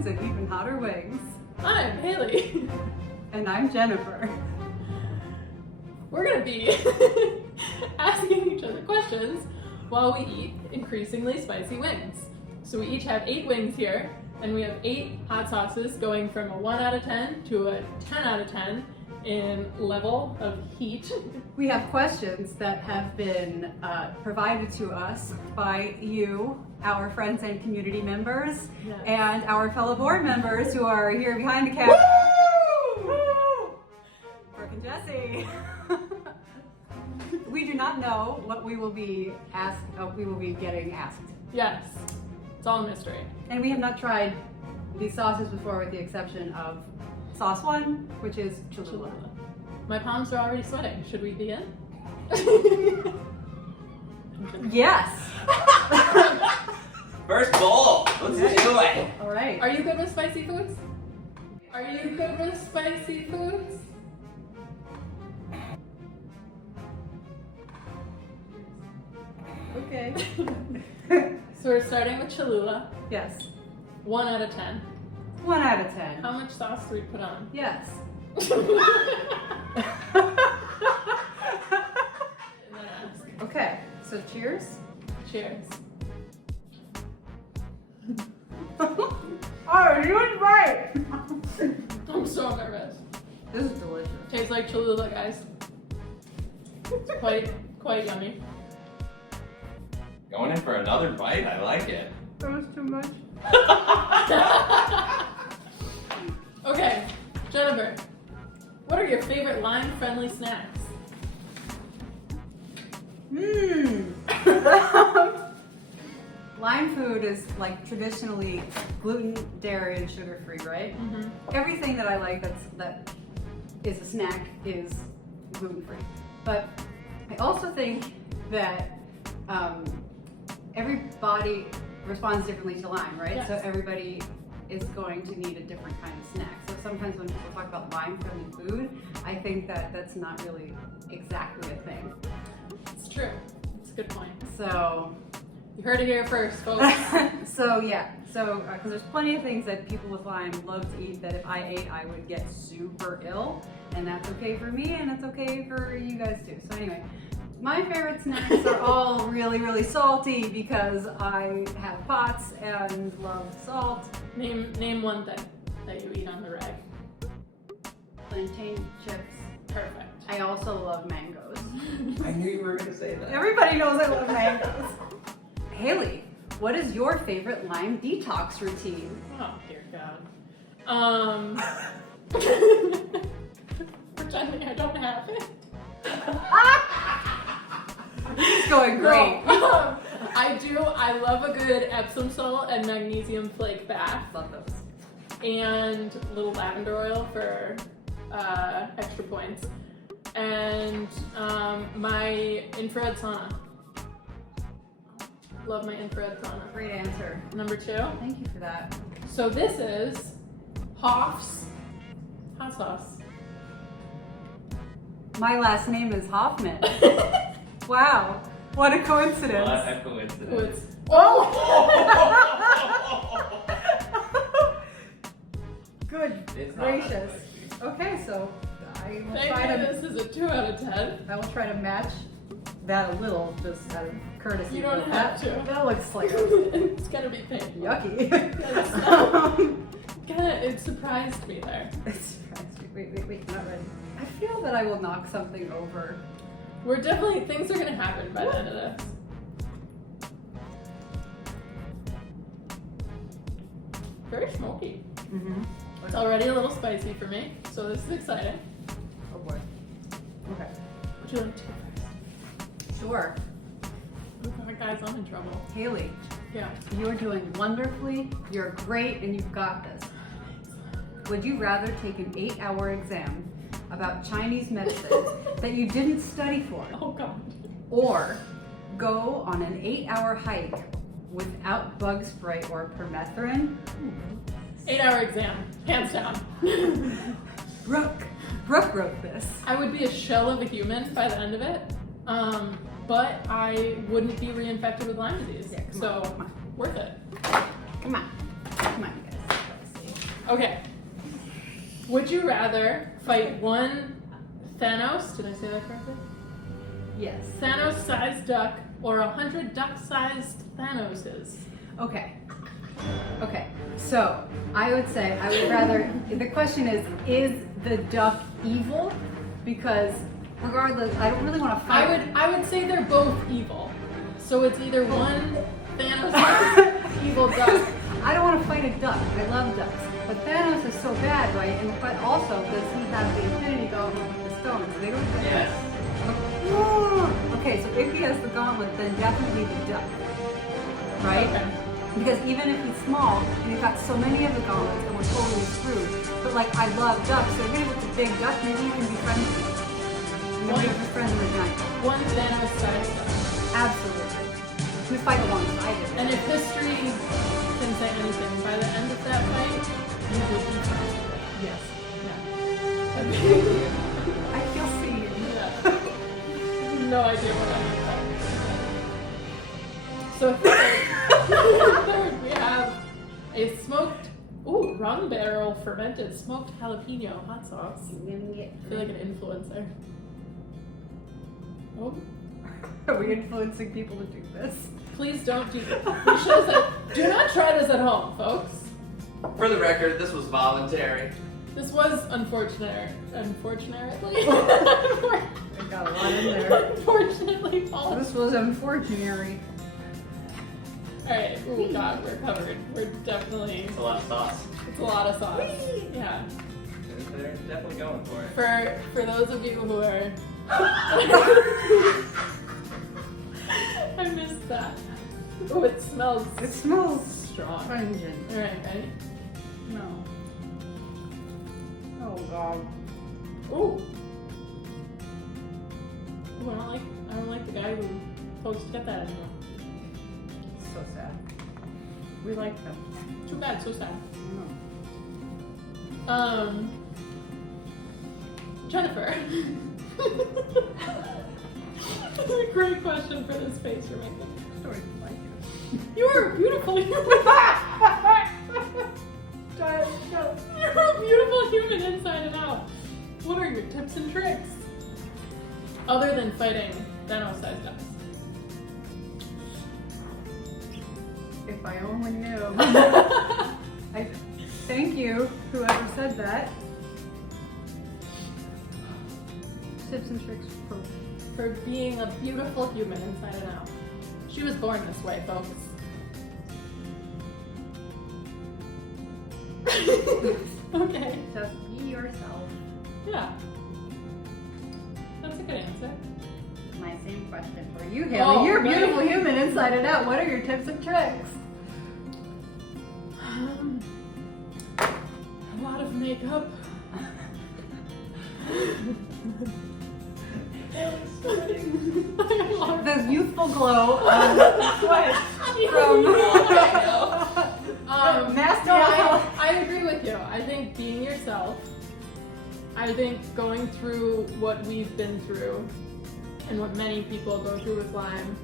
questions and even hotter wings. I'm Haley. And I'm Jennifer. We're gonna be asking each other questions while we eat increasingly spicy wings. So we each have 8 wings here, and we have 8 hot sauces going from a 1 out of 10 to a 10 out of 10 in level of heat. We have questions that have been provided to us by you, our friends and community members, Yes. and our fellow board members who are here behind the camera. Woo! Brooke and Jesse. We do not know what we will be getting asked. Yes, it's all a mystery. And we have not tried these sauces before with the exception of sauce 1, which is Cholula. My palms are already sweating. Should we begin? Yes! First bowl. Let's do it. All right. Are you good with spicy foods? Are you good with spicy foods? Okay. So we're starting with Cholula. Yes. 1 out of 10. 1 out of 10. How much sauce do we put on? Yes. And then ask. Okay, so cheers. Cheers. Oh, you was right. I'm so nervous. This is delicious. Tastes like Cholula, guys. It's quite yummy. Going in for another bite. I like it. That was too much. Okay, Jennifer, what are your favorite lime-friendly snacks? Lime food is like traditionally gluten, dairy, and sugar-free, right? Mm-hmm. Everything that I like that is a snack is gluten-free. But I also think that everybody responds differently to lime, right? Yes. So everybody is going to need a different kind of snack. So sometimes when people talk about lime-friendly food, I think that that's not really exactly a thing. It's true. It's a good point. So, You heard it here first, folks. because there's plenty of things that people with Lyme love to eat that if I ate, I would get super ill, and that's okay for me, and that's okay for you guys too. So anyway, my favorite snacks are all really, really salty because I have POTS and love salt. Name one thing that you eat on the reg. Plantain chips. Perfect. I also love mangoes. I knew you were going to say that. Everybody knows I love mangoes. Haley, what is your favorite Lyme detox routine? Oh dear God. Pretending I don't have it. This is going great. No. I do. I love a good Epsom salt and magnesium flake bath, Love those. and a little lavender oil for extra points, and my infrared sauna. Love my infrared sauna. Great answer. Number 2. Thank you for that. So this is Hoff's hot sauce. My last name is Hoffman. Wow, what a coincidence. What a coincidence. Good It's not gracious. that spicy. Okay, so I will Thank try you. to This is a 2 out of 10. I will try to match that a little, just out of courtesy. You don't but have that, to. That looks like It's gonna be painful. yucky. It surprised me there. It's wait, not ready. I feel that I will knock something over. Things are gonna happen by the end of this. Very smoky. Mm-hmm. It's already a little spicy for me, so this is exciting. Oh boy. Okay. Would you like to go first? Sure. Oh God, guys, I'm in trouble. Haley, Yeah. you're doing wonderfully. You're great, and you've got this. Would you rather take an 8-hour exam about Chinese medicine that you didn't study for, Oh God. or go on an 8-hour hike without bug spray or permethrin? 8-hour exam, hands down. Brooke wrote this. I would be a shell of a human by the end of it, but I wouldn't be reinfected with Lyme disease. Yeah, come so on, come on. worth it. Come on, you guys. Okay. Would you rather fight one Thanos? Did I say that correctly? Yes. Thanos-sized duck or 100 duck-sized Thanoses? Okay. Okay. So I would say I would rather. The question is the duck evil? Because regardless, I don't really want to fight. I would say they're both evil. So it's either one Thanos evil duck. I don't want to fight a duck. I love ducks. But Thanos is so bad, right? And but also does he have the Infinity Gauntlet with the stones? They don't. Yes. Okay, so if he has the gauntlet, then definitely the duck, right? Okay. Because even if he's small and he's got so many of the gauntlets, then we're totally screwed. But like, I love ducks, so even if it's a big duck, maybe you can be friends with me. Maybe you can be friends with a giant duck. One Thanos-sized duck. Absolutely. We fight alongside it. And if history can say anything, by the end of that fight, you will be friends with it. Yes. Yeah. I feel seen. Yeah. No idea what I mean by that. So third, we have a smoked, rum barrel fermented smoked jalapeno hot sauce. I feel like an influencer. Oh, Are we influencing people to do this? please don't do this. We should have said, do not try this at home, folks. For the record, this was voluntary. This was unfortunately. I got a lot in there. Unfortunately, Paul. This was unfortunate. Alright, oh god, we're covered. We're definitely, It's a lot of sauce. it's a lot of sauce. Yeah. They're definitely going for it. For those of you who are I missed that. Oh, it smells It smells strong. pungent. Alright, ready? No. Oh god. Ooh. Ooh, I don't like the guy who supposed to get that anymore. So sad. We like them. Too bad, so sad. Oh. Jennifer. That's a great question for this face you're making. Story like it. You are a beautiful human. You're a beautiful human inside and out. What are your tips and tricks? Other than fighting Thanos-sized ducks. If I only knew. I thank you, whoever said that. Tips and tricks For being a beautiful human inside and out. She was born this way, folks. Okay. Just be yourself. Yeah. That's a good answer. My same question for you, Haley. Oh, You're a right. beautiful human inside and out. What are your tips and tricks? A lot of makeup. The youthful glow of sweat from mask no, off. I agree with you. I think being yourself, I think going through what we've been through and what many people go through with Lyme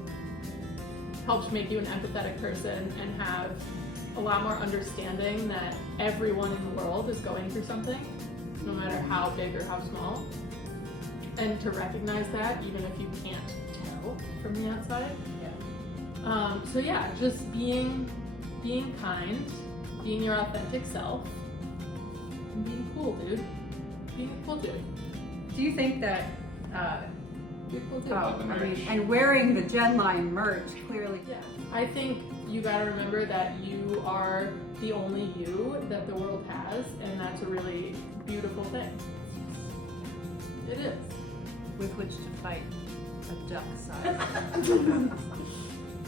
helps make you an empathetic person and have a lot more understanding that everyone in the world is going through something, no matter how big or how small. And to recognize that even if you can't tell from the outside. So yeah, just being kind, being your authentic self, and being cool, dude. Being a cool dude. Do you think that, Be a cool dude. and wearing the Genline merch clearly? Yeah. I think you gotta remember that you are the only you that the world has, and that's a really beautiful thing. It is. With which to fight a duck size.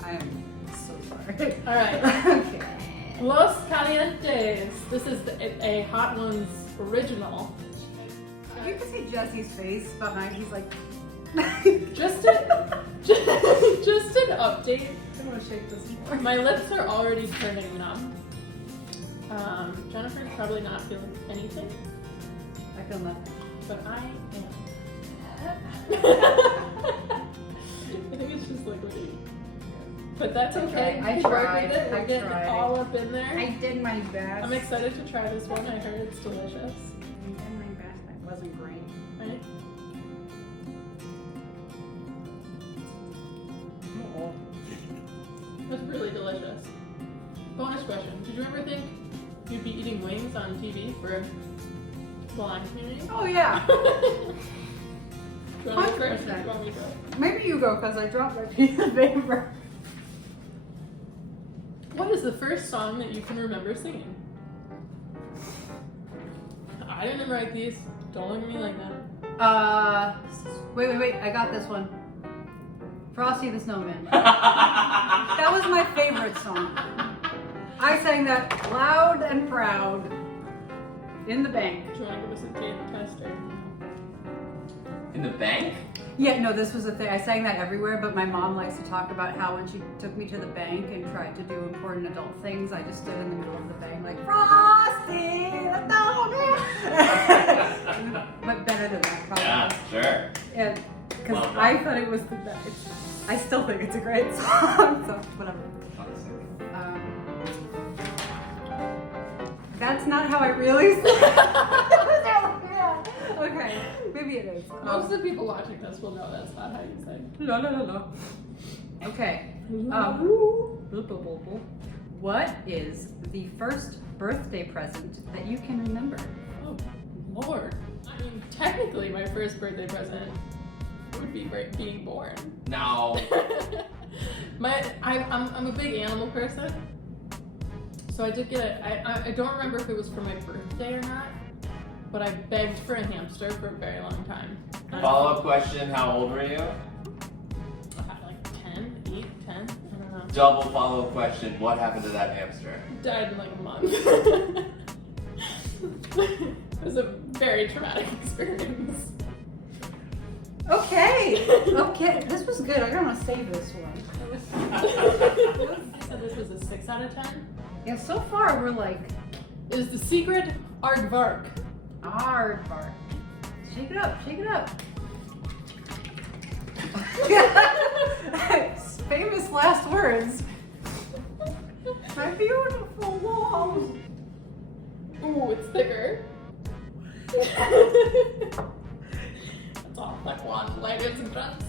I am so sorry. All right. Okay. Los Calientes. This is a Hot Ones original. You can see Jesse's face behind. He's like. Just an update. I want to shake this more. My lips are already turning numb. Jennifer's probably not feeling anything, I feel nothing. but I am. I think it's just liquidy. But that's okay. I You can work tried. with it. We're I getting tried. all up in there. I did my best. I'm excited to try this one. I heard it's delicious. I did my best. It wasn't great. Right? It's really delicious. Bonus question. Did you ever think you'd be eating wings on TV for the blind community? Oh yeah. Do you want to go first? 100%. Do you want me to go? Maybe you go because I dropped my piece of paper. What is the first song that you can remember singing? I didn't write these. Don't look at me like that. Wait. I got this one. Frosty the Snowman. That was my favorite song. I sang that loud and proud in the bank. Do you want to give us a tape test or? In the bank? Yeah, no, this was a thing. I sang that everywhere, but my mom likes to talk about how when she took me to the bank and tried to do important adult things, I just stood in the middle of the bank like, Frosty the Snowman! But better than that, probably. Yeah, sure. And because Well done. I thought it was the best. I still think it's a great song, so whatever. That's not how I really sing. Okay, maybe it is. Most of the people watching this will know that's not how you sing. No. Okay. What is the first birthday present that you can remember? Oh, Lord. I mean, technically, my first birthday present would be being born. No. I'm a big animal person. So I did get I don't remember if it was for my birthday or not, but I begged for a hamster for a very long time. Follow-up question, how old were you? Like 10, 8, 10, I don't know. Double follow-up question, what happened to that hamster? Died in like a month. It was a very traumatic experience. Okay. This was good. I'm gonna save this one. So this was a 6 out of 10. Yeah, so far we're like It is the secret aardvark. aardvark. Shake it up. Famous last words. My beautiful walls. Ooh, it's thicker. That's all like one ladies and gents.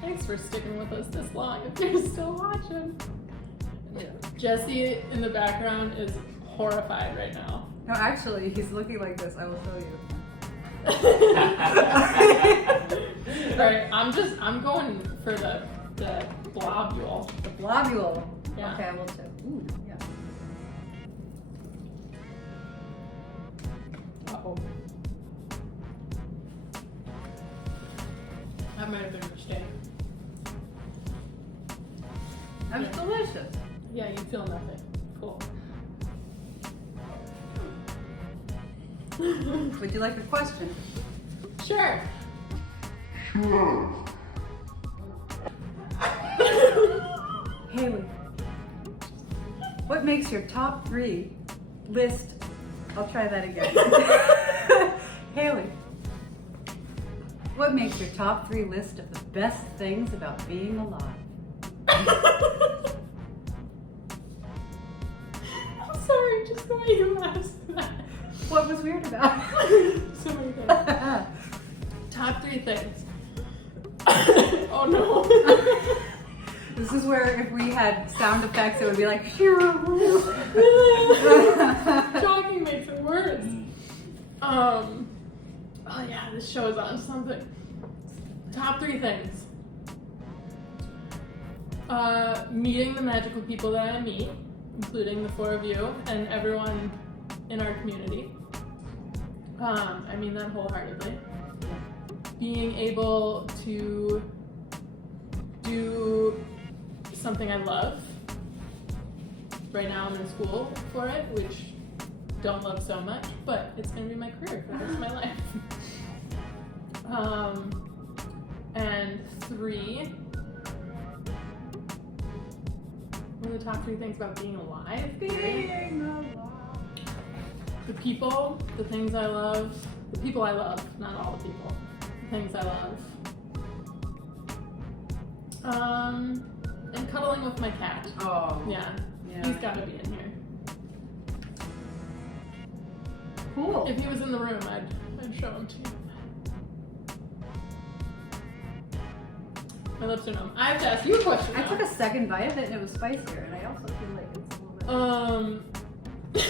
Thanks for sticking with us this long if you're still watching. Jesse in the background is horrified right now. No, actually, he's looking like this. I will show you. Alright, I'm going for the globule. The globule. Yeah. Okay, I will too. Ooh, yeah. Uh-oh. That might have been a mistake. That's delicious. Yeah, you feel nothing. Cool. Would you like a question? Sure. Haley, what makes your top 3 list? I'll try that again. Haley, what makes your top 3 list of the best things about being alive? I'm sorry, just the way you asked that. What was weird about So many things. it? Top 3 things. Oh no. This is where if we had sound effects, it would be like. Talking makes it worse. Oh yeah, this show is on something. Top 3 things. Meeting the magical people that I meet, including the 4 of you and everyone in our community. I mean that wholeheartedly. Being able to do something I love. Right now I'm in school for it, which don't love so much, but it's gonna be my career for the rest of my life. And 3, what are the top 3 things about being alive? Being alive. The people, the things I love, the people I love, not all the people, the things I love. And cuddling with my cat. Oh. Yeah, Yeah. he's gotta be in here. Cool. If he was in the room, I'd show him to you. My lips are numb. I have to ask you a question I now. took a second bite of it and it was spicier, and I also feel like it's a little bit.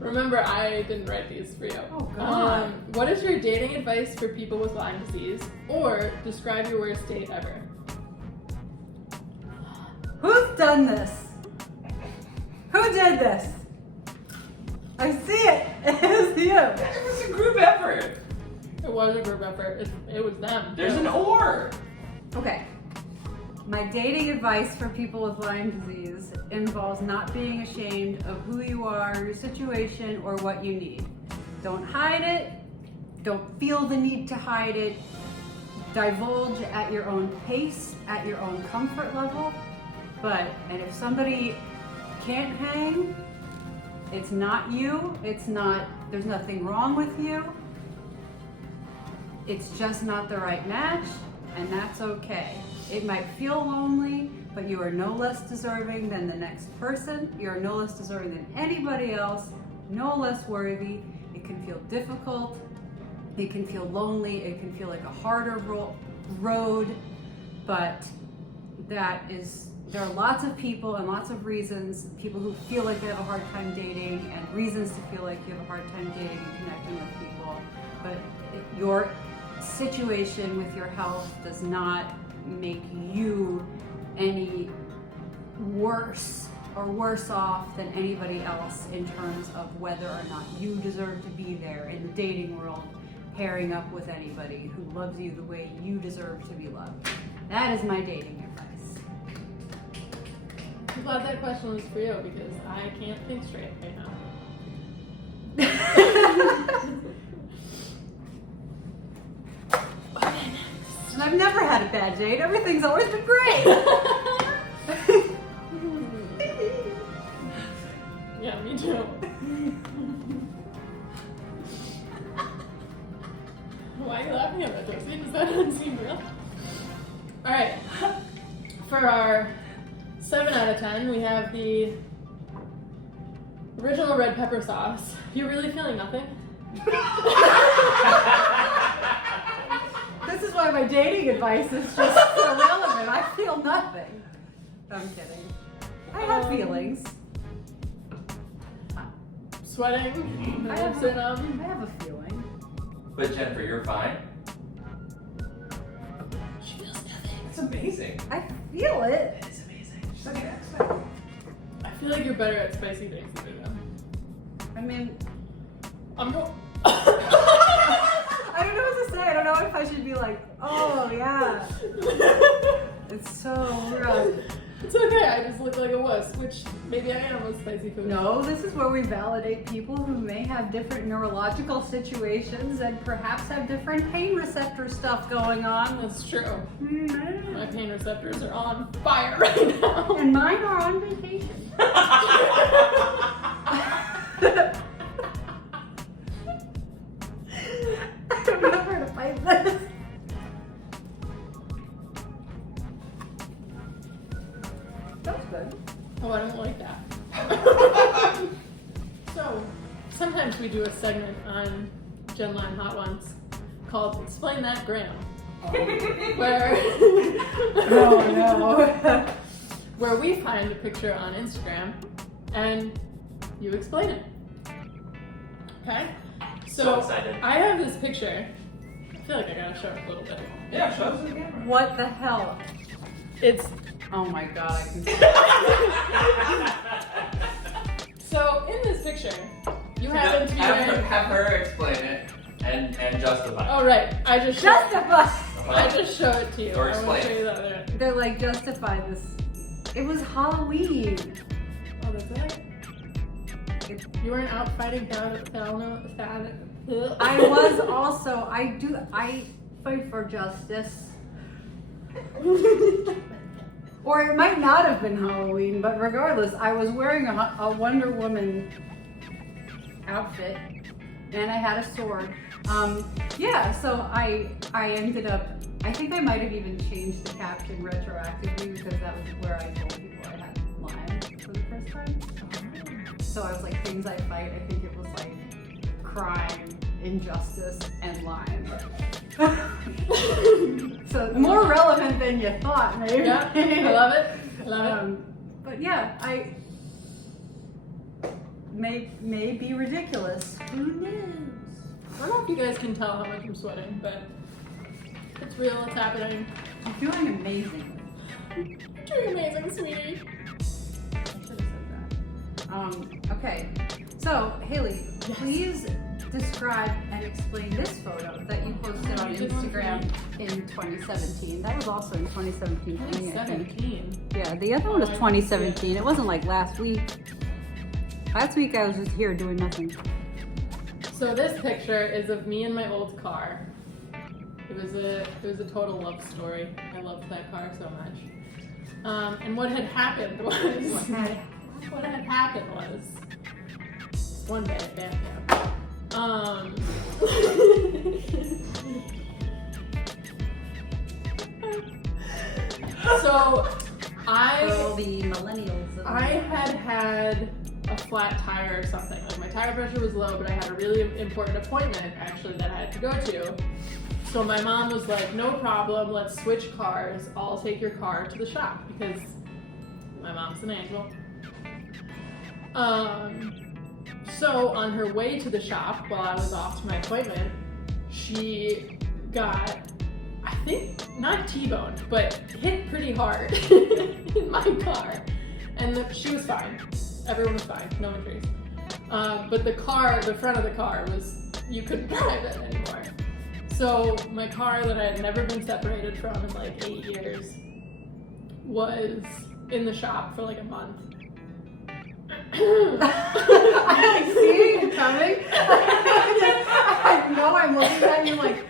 Remember, I didn't write these for you. Oh, God. What is your dating advice for people with Lyme disease? Or describe your worst date ever. Who's done this? Who did this? I see it. It is you. It was a group effort. It was a group effort. It was them. There's an or. Okay. My dating advice for people with Lyme disease involves not being ashamed of who you are, your situation, or what you need. Don't hide it. Don't feel the need to hide it. Divulge at your own pace, at your own comfort level. And if somebody can't hang, it's not you. There's nothing wrong with you. It's just not the right match, and that's okay. It might feel lonely, but you are no less deserving than the next person. You are no less deserving than anybody else, no less worthy. It can feel difficult. It can feel lonely. It can feel like a harder road, but there are lots of people and lots of reasons, people who feel like they have a hard time dating and reasons to feel like you have a hard time dating and connecting with people. But your situation with your health does not make you any worse or worse off than anybody else in terms of whether or not you deserve to be there in the dating world, pairing up with anybody who loves you the way you deserve to be loved. That is my dating advice. I'm glad that question was for you because I can't think straight right now. And I've never had a bad date. Everything's always been great. Yeah, me too. Why are you laughing at that, Josie? Does that not seem real? Alright. For our 7 out of 10, we have the original red pepper sauce. You're really feeling nothing? This is why my dating advice is just irrelevant. I feel nothing. I'm kidding. I have feelings. Sweating? I have a feeling. But Jennifer, you're fine. She feels nothing. It's amazing. I feel it. It's amazing. She's like an expert. I feel like you're better at spicy things than me, though. I mean, I'm go- I don't know what to say. I don't know if I should be like, oh yeah. It's so rough. It's okay, I just look like a wuss, which maybe I am with spicy food. No, this is where we validate people who may have different neurological situations and perhaps have different pain receptor stuff going on. That's true. Mm, My pain receptors are on fire right now. And mine are on vacation. I don't know how to fight this. That's good. Oh, I don't like that. So, sometimes we do a segment on Gen Lyme Hot Ones called Explain That Graham. Where Oh no. where we find a picture on Instagram and you explain it. Okay? So excited. I have this picture. I feel like I gotta show it a little bit. Yeah, show us the camera. What the hell? It's Oh my god, I can see. so in this picture, you happen to be wearing. Have her explain it and justify. Oh right, I just Justify! show it to you. Or I want explain to show it. you the other. They're like, justify this. It was Halloween. Oh, that's it. You weren't out fighting I was also, I fight for justice. Or it might not have been Halloween, but regardless, I was wearing a Wonder Woman outfit and I had a sword. Yeah, so I ended up I think I might have even changed the caption retroactively because that was where I told people I had Lyme for the first time. So I was like, things I fight, I think it was like crime, injustice, and Lyme. So more relevant than you thought, maybe. Yeah, I love it. I love it. But yeah, I may be ridiculous. Who knows? I don't know if you guys can tell how much I'm sweating, but it's real, it's happening. I'm doing amazing. You're doing amazing, sweetie. I should have said that. Okay, so Haley, Yes. please describe and explain this photo that you posted on You did one for Instagram in 2017. That was also in 2017. for me, I think. 2017. Yeah, the other one was 2017. It wasn't like last week. Last week I was just here doing nothing. So this picture is of me in my old car. It was a total love story. I loved that car so much. And what had happened was one day at band camp. So For the millennials. I had a flat tire or something. Like my tire pressure was low, but I had a really important appointment actually that I had to go to. So my mom was like, no problem, let's switch cars. I'll take your car to the shop because my mom's an angel. So on her way to the shop while I was off to my appointment, she got, I think, not T-boned, but hit pretty hard in my car. And she was fine. Everyone was fine, no injuries. But the front of the car was, you couldn't drive it anymore. So my car that I had never been separated from in like 8 years was in the shop for like a month. I see it coming. I know I'm looking at you like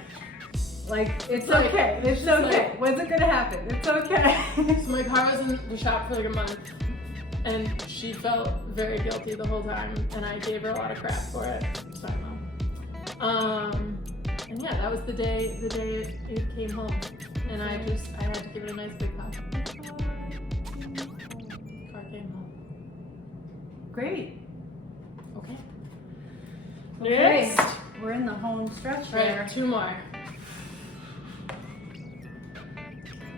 it's okay. It's okay. When's it gonna happen? It's okay. So my car was in the shop for like a month, and she felt very guilty the whole time, and I gave her a lot of crap for it. Sorry, Mom. And yeah, that was the day it came home, and I had to give it a nice big hug. Car came home. Great. Okay. Okay. Next. We're in the home stretch Right, there. 2 more.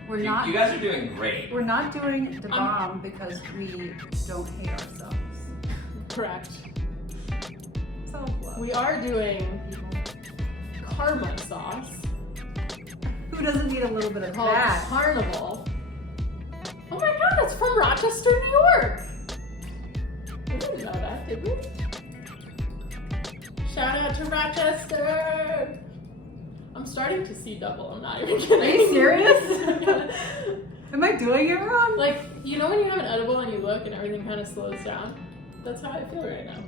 We're You not guys are doing great. we're not doing the bomb because we don't hate ourselves. Correct. Self-love. We are doing karma sauce Who doesn't need a little bit of called that? Carnival. Oh my god, it's from Rochester, New York. We didn't know that, did we? Shout out to Rochester. I'm starting to see double, I'm not even kidding. Are you serious? Am I doing it wrong? Like, you know when you have an edible and you look and everything kind of slows down? That's how I feel right now.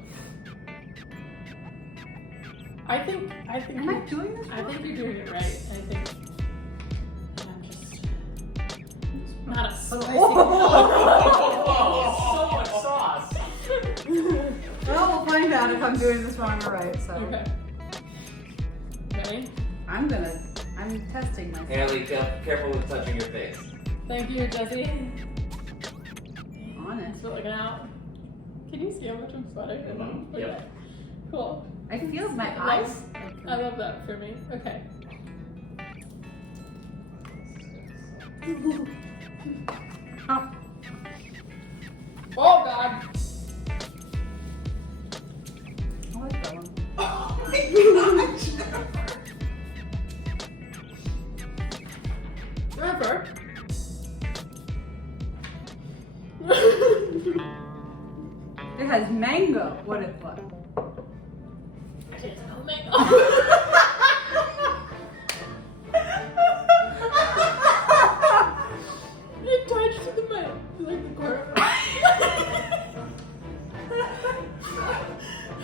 I think Am I doing this I wrong? think you're doing it right. I think I'm just not a spicy. Oh, so much sauce. Well, we'll find out if I'm doing this wrong or right. So Okay. Ready? I'm testing myself. Haley, careful with touching your face. Thank you, Jesse. On it. Thanks for looking out. Can you see how much I'm sweating? Mhm. Okay. Yep. Cool. I feel my I eyes. I love that for me. Okay. Oh, Oh God. I like that one. Oh my Remember. It has mango. What is what? Oh my It touched the mic, like the corner.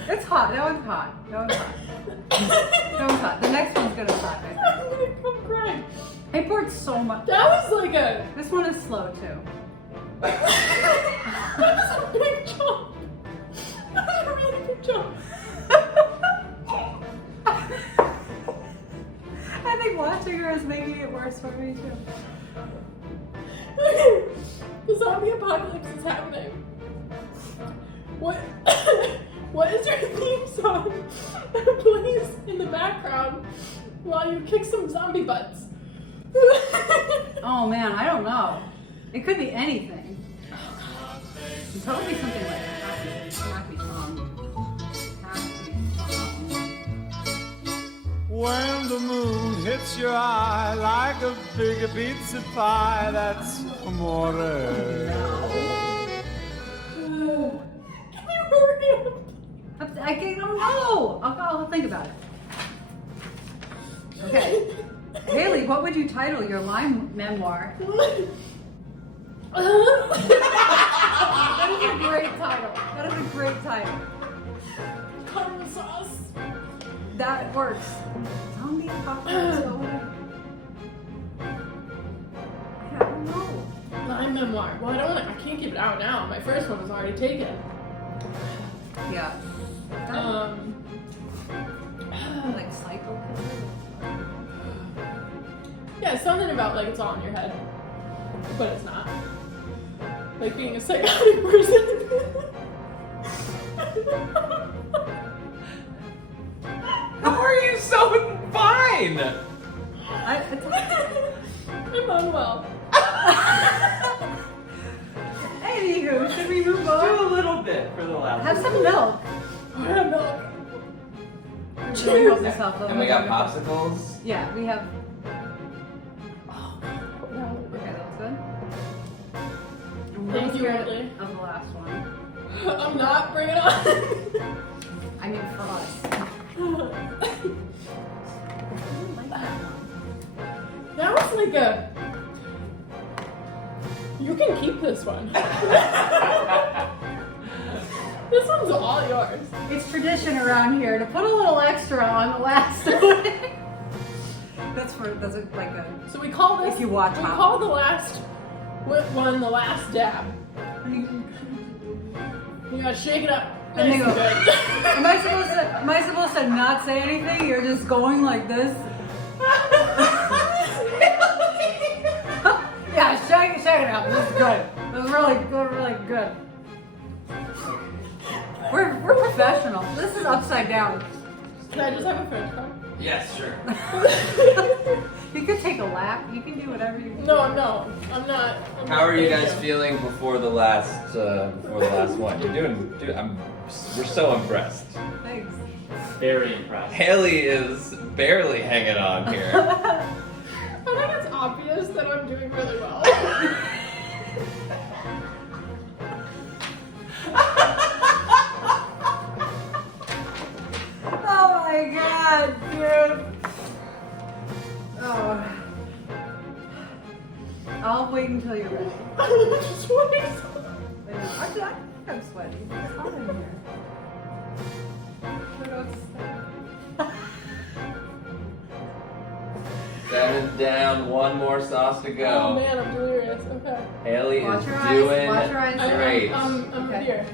It's hot. That one's hot. That one's hot. That one's hot. The next one's gonna suck. I I'm think. gonna come crying. I poured so much. That was like a. This one is slow too. That was a big jump. That was a really big jump. I think watching her is making it worse for Me too. The zombie apocalypse is happening. What? What is your theme song that plays in the background while you kick some zombie butts? Oh man, I don't know. It could be anything. It'd probably be something like happy song. Happy song. When the moon hits your eye like a big pizza pie, that's amore. Can you hurry up? I don't know. I'll think about it. Okay. Haley, what would you title your Lyme memoir? That is a great title. That is a great title. Carne sauce. That works. Zombie apocalypse. I don't know. My memoir. Well, I can't keep it out now. My first one was already taken. Yeah. Like psycho killer. Yeah, something about like it's all in your head, but it's not. Like being a psychotic person. How are you so fine? I'm unwell. Anywho, should we move Do on? a little bit for the last. Have some milk. I have milk. Really help yourself a And we got little. popsicles. Yeah, we have. No. Okay, that's good. I'm Thank you, scared Whitley. of the last one. I'm not. Bring it on. I mean, for us. That was like a. You can keep this one. This one's all yours. It's tradition around here to put a little extra on the last one. That's like a. So we call this. If you watch we Hot call the last one the last dab. You gotta shake it up. And they Nice go, and good. am I supposed to not say anything? You're just going like this? Yeah, shake it up. This is good. This is really good. We're professional. This is upside down. Can I just have a French fry? Yes, sure. You could take a lap. You can do whatever you No, I'm not. How are you Thank guys feeling before the last one? We're so impressed. Thanks. Very impressed. Haley is barely hanging on here. I think it's obvious that I'm doing really well. Oh my god, dude. Oh. I'll wait until you're ready. Just wait. I think I'm sweating. It's hot in here. I don't know what to say. 7 down, 1 more sauce to Oh go. man, I'm delirious. Okay. Haley Watch is your eyes, doing watch your eyes. great. I'm Okay. here.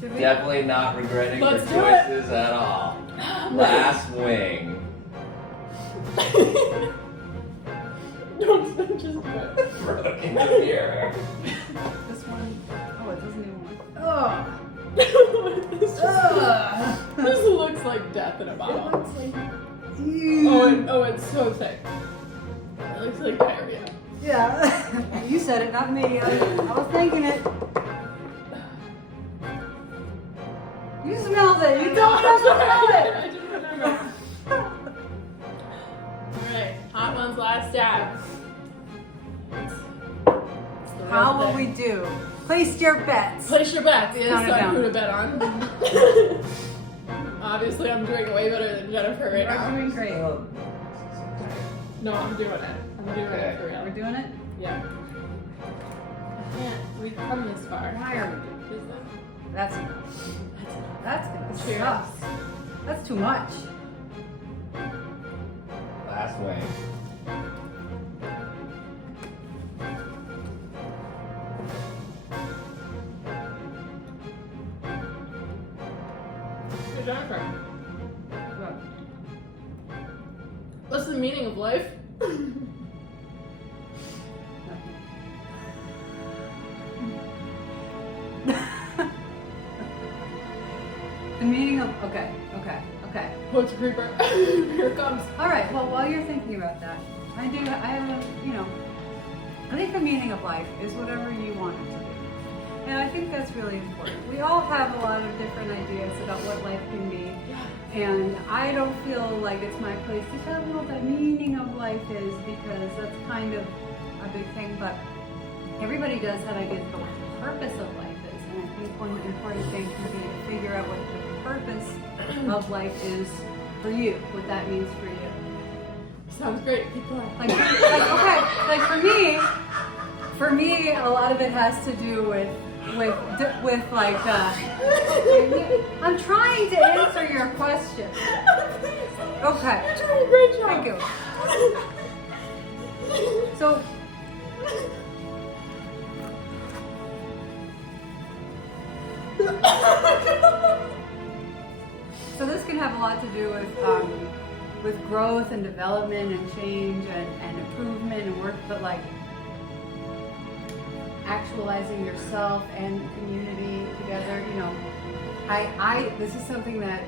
Should we? Definitely not regretting her Let's do it. choices at all. Last wing. Don't just do it. Broke into the mirror. This one. Oh, it doesn't even work. Oh. This looks like death in a bottle. Oh, it's so thick. It looks like diarrhea. Yeah. You said it, not me. I was thinking it. You smelled it. You don't have to smell it. I didn't remember. Alright, hot one's last dab. It's the How real will we thing. do? Place your bets. Place your bets. Yeah, Decide down. who to bet on. Obviously, I'm doing way better than Jennifer right We're now. doing great. No, I'm doing it. I'm doing Okay. it for real. We're doing it? Yeah. We've come this far. Why are we doing it? That's enough. That's gonna Cheers. suck. That's too much. Last wing. Hey, Jennifer, Look. what's the meaning of life? Okay. What's a creeper? Here it comes. All right. Well, while you're thinking about that, I have a, I think the meaning of life is whatever you want it to be. And I think that's really important. We all have a lot of different ideas about what life can be. And I don't feel like it's my place to tell you what the meaning of life is, because that's kind of a big thing. But everybody does have ideas about what the purpose of life is. And I think one important thing can be to figure out what the purpose of life is for you, what that means for you. Sounds great. Keep going. Like for me, a lot of it has to do with like. I'm trying to answer your question. Okay. You're doing a great job. Thank you. So. So this can have a lot to do with growth and development and change and improvement and work, but like actualizing yourself and community together. This is something that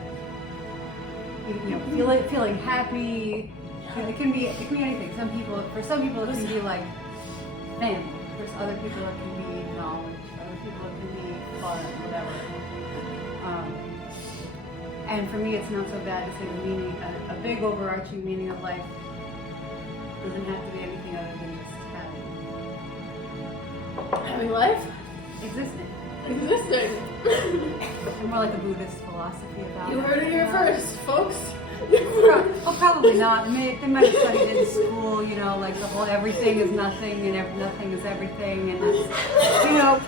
feeling happy. It can be anything. For some people it can be like family. There's other people it can be knowledge. Other people it can be fun, whatever. And for me, it's not so bad to say the meaning, a big overarching meaning of life doesn't have to be anything other than just Having life? existing. Existing. And more like a Buddhist philosophy about You it. heard it here first, folks. Well, probably not. They might have studied it in school, like the whole everything is nothing and nothing is everything, and that's,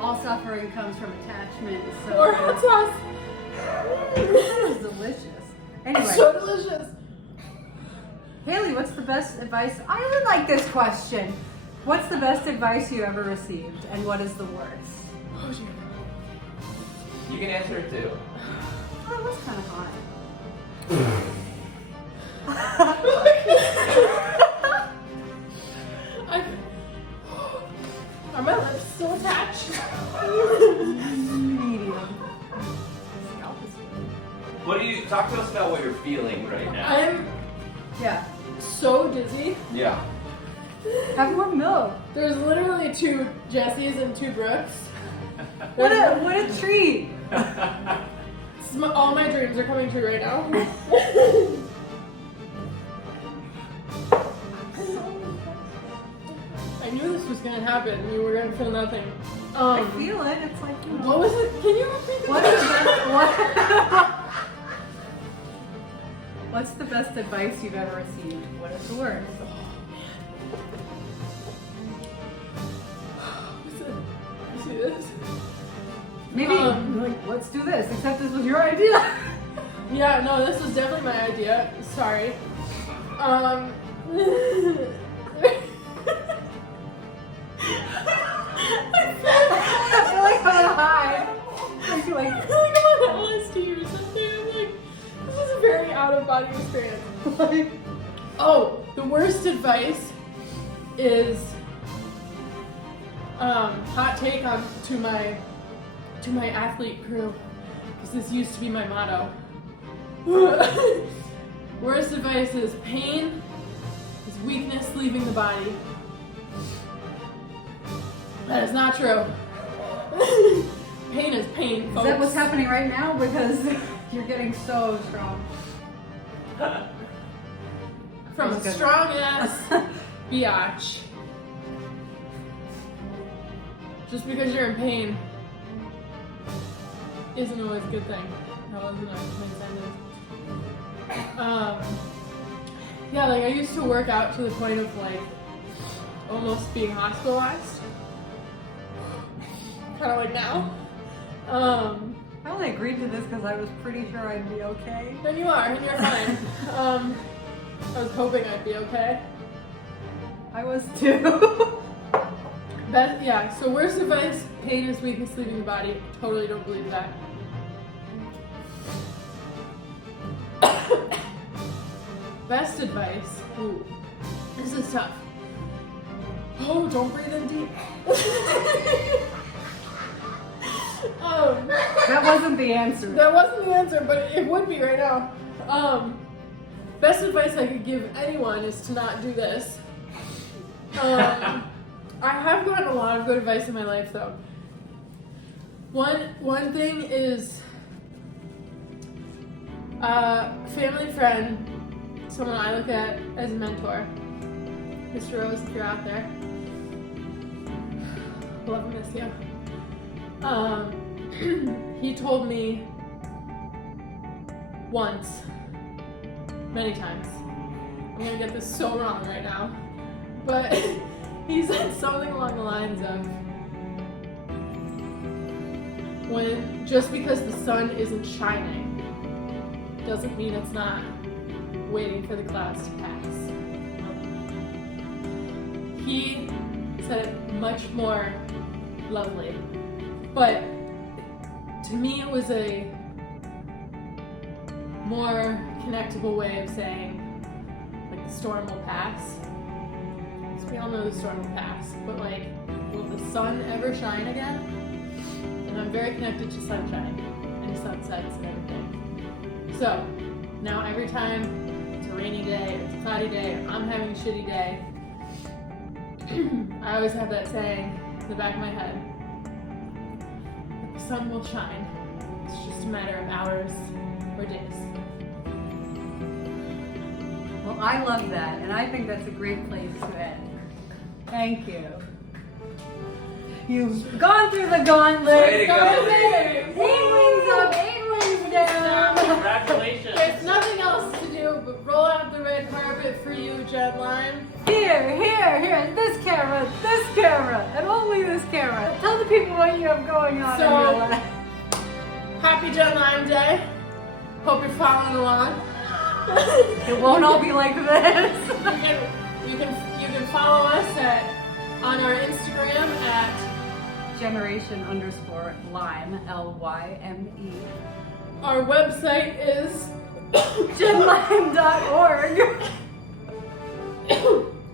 all suffering comes from attachment. So Or hot sauce. That is delicious. Anyway, So delicious. Haley, what's the best advice? I really like this question. What's the best advice you ever received, and what is the worst? Oh, dear. You can answer it too. Oh, it was kind of hot. Are my lips still attached? Medium. Scalp is good. Talk to us about what you're feeling right now? I'm Yeah. so dizzy. Yeah. Have more milk. There's literally 2 Jessies and 2 Brooks. What a treat. All my dreams are coming true right now. I knew this was gonna happen. We were gonna feel nothing. I feel it. It's like, What was it? Can you repeat the What is that? What's the best advice you've ever received? What is the worst? You see this? Maybe like, let's do this. Except this was your idea. Yeah, no, this was definitely my idea. Sorry. I feel like I'm high. I feel like I feel like I'm on LSD or something. I'm like, this is a very out of body experience. Oh, the worst advice is hot take on to my athlete crew, because this used to be my motto. Worst advice is pain is weakness leaving the body. That is not true. Pain is pain, folks. Is that what's happening right now? Because you're getting so strong. From a That's good. strong ass biatch. Just because you're in pain isn't always a good thing. That wasn't a good sentence. Yeah, like I used to work out to the point of like almost being hospitalized. Kind of like now. I only agreed to this because I was pretty sure I'd be okay. And you are, and you're fine. I was hoping I'd be okay. I was too. Yeah, so worst advice, pain is weakness leaving the body. Totally don't believe that. Best advice. Ooh, this is tough. Oh, don't breathe in deep. That wasn't the answer. That wasn't the answer, but it would be right now. Best advice I could give anyone is to not do this. I have gotten a lot of good advice in my life, though. One thing is family friend, someone I look at as a mentor. Mr. Rose, if you're out there, love and miss you. He told me once, many times, I'm gonna get this so wrong right now, but he said something along the lines of, when just because the sun isn't shining doesn't mean it's not waiting for the clouds to pass. He said it much more lovely, but to me it was a more connectable way of saying, like, the storm will pass. Because we all know the storm will pass, but like, will the sun ever shine again? And I'm very connected to sunshine and sunsets and everything. So now every time it's a rainy day, or it's a cloudy day, or I'm having a shitty day, I always have that saying in the back of my head, that the sun will shine. It's just a matter of hours or days. Well, I love that, and I think that's a great place to end. Thank you. You've gone through the gauntlet. Way to go, Eight wings up, 8 wings down. Congratulations. There's nothing else to do but roll out the red carpet for you, Jen Lime. Here, this camera, and only this camera. Tell the people what you have going on in your life. Happy Jen Lime Day. Hope you're following along. It won't all be like this. You can follow us on our Instagram at Generation_Lyme, LYME. our website is genlyme.org.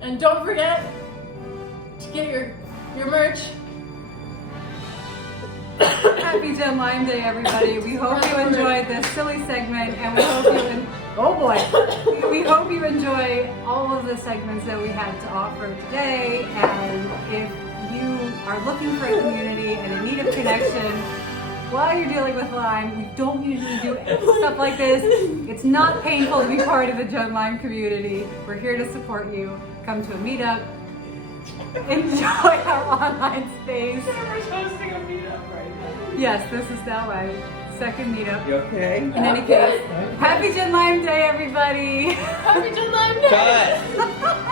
and don't forget to get your merch. Happy Gen Lyme Day, everybody. We hope you enjoyed this silly segment, and we hope we hope you enjoy all of the segments that we had to offer today. And if you are looking for a community and in need of connection while you're dealing with Lyme, we don't usually do stuff like this. It's not painful to be part of the Gen Lyme community. We're here to support you. Come to a meetup. Enjoy our online space. We're hosting a meetup right now. Yes, this is now my second meetup. You okay? In any case, happy Gen Lyme Day, everybody! Happy Gen Lime Day. Cut!